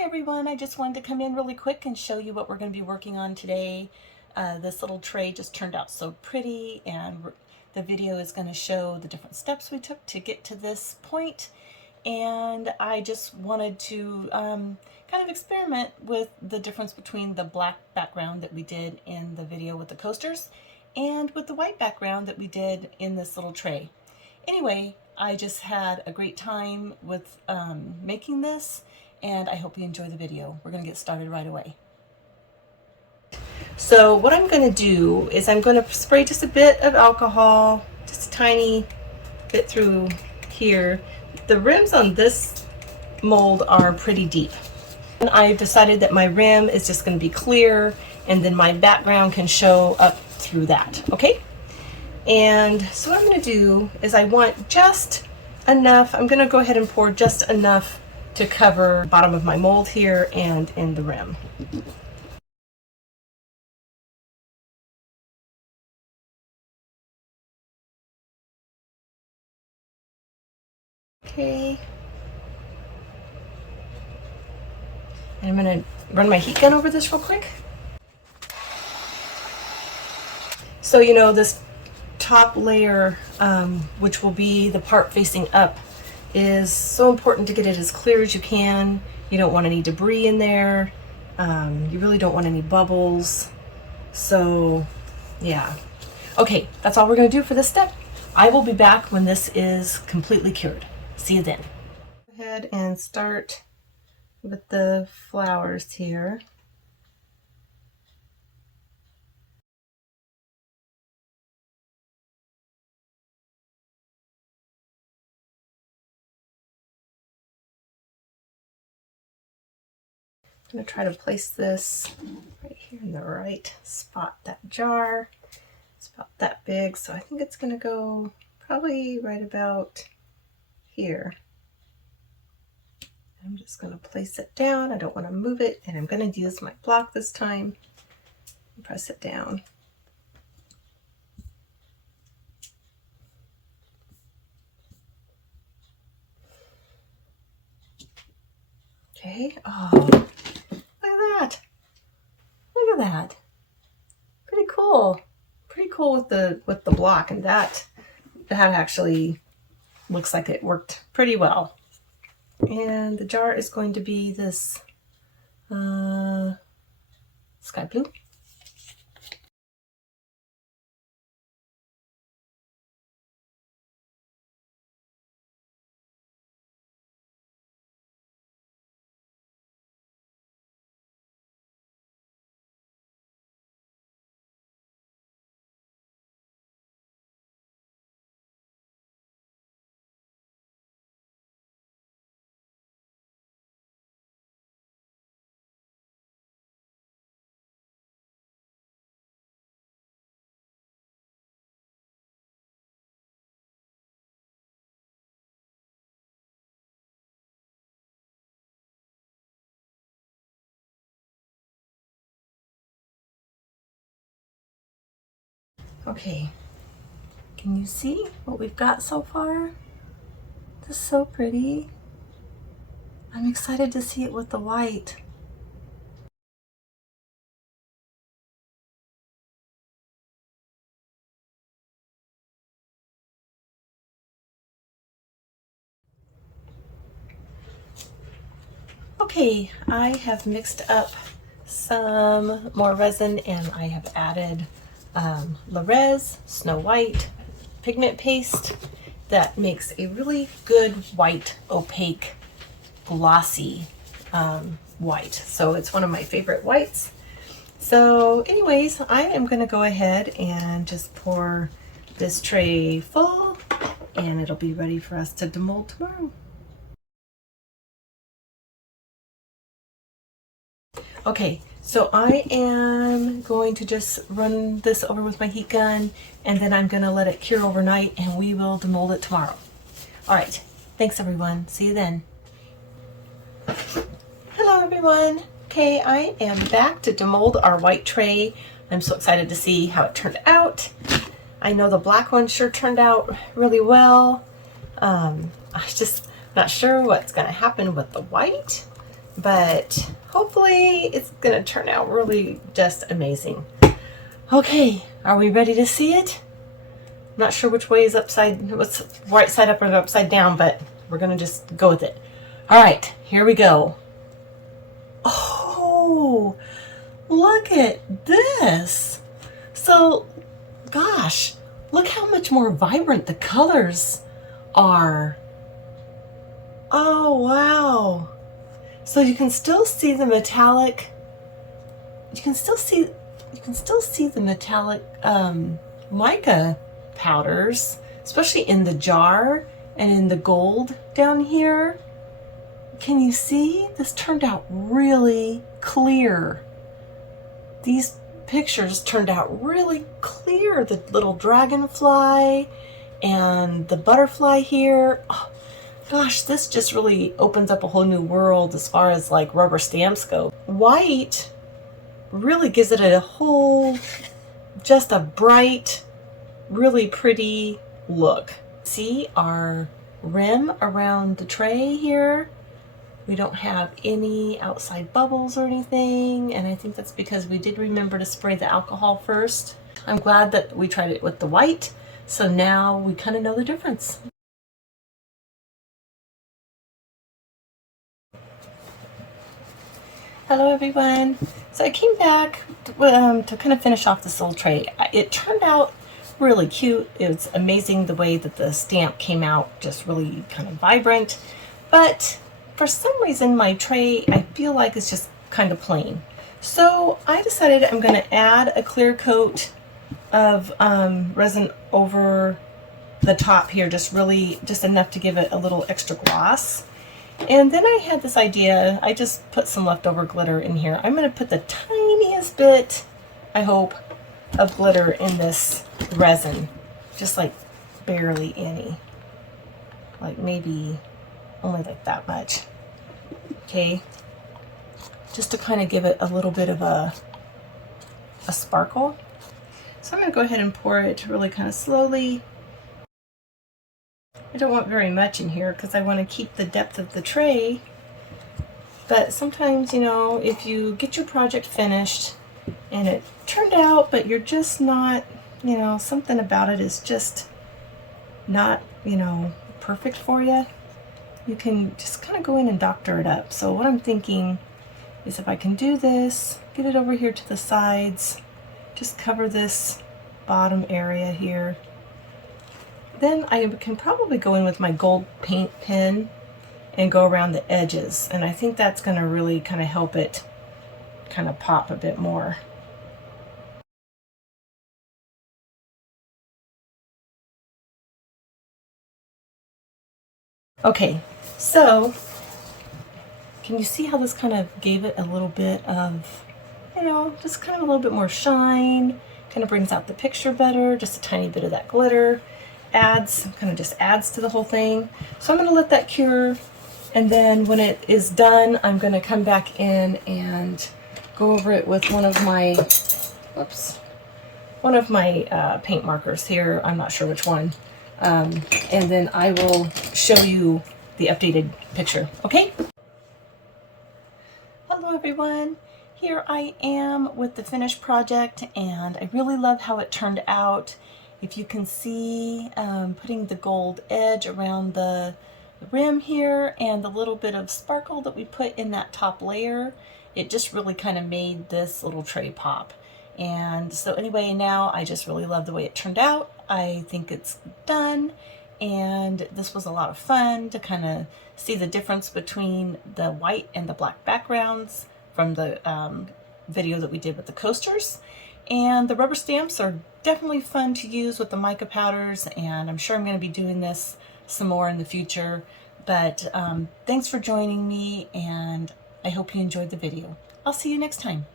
Hi everyone, I just wanted to come in really quick and show you what we're going to be working on today. This little tray just turned out so pretty, and the video is going to show the different steps we took to get to this point. And I just wanted to kind of experiment with the difference between the black background that we did in the video with the coasters and with the white background that we did in this little tray. Anyway, I just had a great time with making this, and I hope you enjoy the video. We're going to get started right away. So what I'm going to do is I'm going to spray just a bit of alcohol, just a tiny bit through here. The rims on this mold are pretty deep. And I've decided that my rim is just going to be clear, and then my background can show up through that, okay? And so what I'm going to do is I want just enough, I'm going to go ahead and pour just enough to cover the bottom of my mold here and in the rim. Okay. And I'm going to run my heat gun over this real quick. So you know, this top layer, which will be the part facing up, is so important to get it as clear as you can. You don't want any debris in there. You really don't want any bubbles. So yeah. Okay, that's all we're going to do for this step. I will be back when this is completely cured. See you then. Go ahead and start with the flowers here. I'm going to try to place this right here in the right spot. That jar, it's about that big, so I think it's going to go probably right about here. I'm just going to place it down. I don't want to move it, and I'm going to use my block this time and press it down. Okay. Oh, look at that. Look at that. Pretty cool. Pretty cool with the block, and that actually looks like it worked pretty well. And the jar is going to be this sky blue. Okay, can you see what we've got so far? This is so pretty. I'm excited to see it with the white. Okay, I have mixed up some more resin, and I have added Res Snow White pigment paste that makes a really good white, opaque, glossy white. So it's one of my favorite whites. So anyways, I am going to go ahead and just pour this tray full, and it'll be ready for us to demold tomorrow. Okay, so I am going to just run this over with my heat gun, and then I'm going to let it cure overnight, and we will demold it tomorrow. All right, thanks everyone. See you then. Hello everyone. Okay, I am back to demold our white tray. I'm so excited to see how it turned out. I know the black one sure turned out really well. I just not sure what's going to happen with the white. but hopefully it's gonna turn out really just amazing. Okay, are we ready to see it? I'm not sure which way is what's right side up or upside down, but we're gonna just go with it. All right, here we go. Oh, look at this. So, gosh, look how much more vibrant the colors are. Oh, wow. So you can still see the metallic, you can still see the metallic mica powders, especially in the jar and in the gold down here. Can you see? This turned out really clear. These pictures turned out really clear. The little dragonfly and the butterfly here. Oh, gosh, this just really opens up a whole new world as far as like rubber stamps go. White really gives it a whole, just a bright, really pretty look. See our rim around the tray here? We don't have any outside bubbles or anything, and I think that's because we did remember to spray the alcohol first. I'm glad that we tried it with the white, so now we kind of know the difference. Hello everyone. So I came back to kind of finish off this little tray. It turned out really cute. It's amazing the way that the stamp came out, just really kind of vibrant. But for some reason my tray, I feel like it's just kind of plain. So I decided I'm going to add a clear coat of resin over the top here, just enough to give it a little extra gloss. And then I had this idea, I just put some leftover glitter in here. I'm going to put the tiniest bit, I hope, of glitter in this resin. Just like barely any. Like maybe only like that much. Okay. Just to kind of give it a little bit of a sparkle. So I'm going to go ahead and pour it really kind of slowly. I don't want very much in here because I want to keep the depth of the tray, but sometimes, you know, if you get your project finished and it turned out, but you're just not, you know, something about it is just not, you know, perfect for you, you can just kind of go in and doctor it up. So what I'm thinking is if I can do this, get it over here to the sides, just cover this bottom area here. Then I can probably go in with my gold paint pen and go around the edges. And I think that's going to really kind of help it kind of pop a bit more. Okay, so can you see how this kind of gave it a little bit of, you know, just kind of a little bit more shine, kind of brings out the picture better, just a tiny bit of that glitter. Kind of just adds to the whole thing. So I'm going to let that cure, and then when it is done, I'm going to come back in and go over it with one of my paint markers here. I'm not sure which one. And then I will show you the updated picture. Okay? Hello everyone. Here I am with the finished project, and I really love how it turned out. If you can see, putting the gold edge around the rim here and the little bit of sparkle that we put in that top layer, it just really kind of made this little tray pop. And so anyway, now I just really love the way it turned out. I think it's done, and this was a lot of fun to kind of see the difference between the white and the black backgrounds from the video that we did with the coasters. And the rubber stamps are definitely fun to use with the mica powders, and I'm sure I'm going to be doing this some more in the future. But thanks for joining me, and I hope you enjoyed the video. I'll see you next time.